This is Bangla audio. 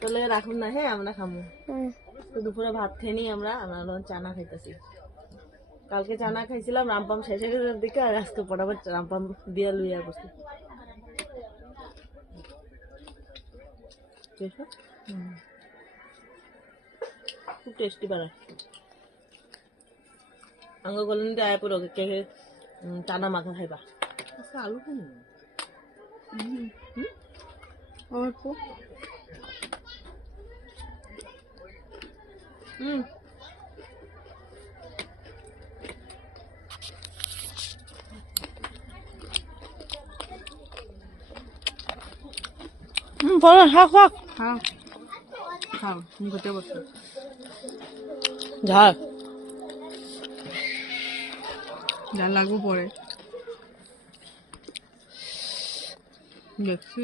তাহলে রাখুন না, হ্যাঁ আমরা খামু। তো দুপুরে ভাত খেয়ে নিই আমরা চানা খাইতেছি। কালকে চানা খাইছিলাম, রামপাম শেষে দিকে, আর আজকে পটাপট রামপাম দিয়ে লইয়া বসি। খুব টেস্টি বাড়া আঙ্গ গলেন আয় পুরো কে চানা মাখা খাইবা। আচ্ছা আলু খাই অল্প। বলো শাক শাক খাও খাও মুখতে বসো ঝাল ঝাল লাগবো পরে দেখছি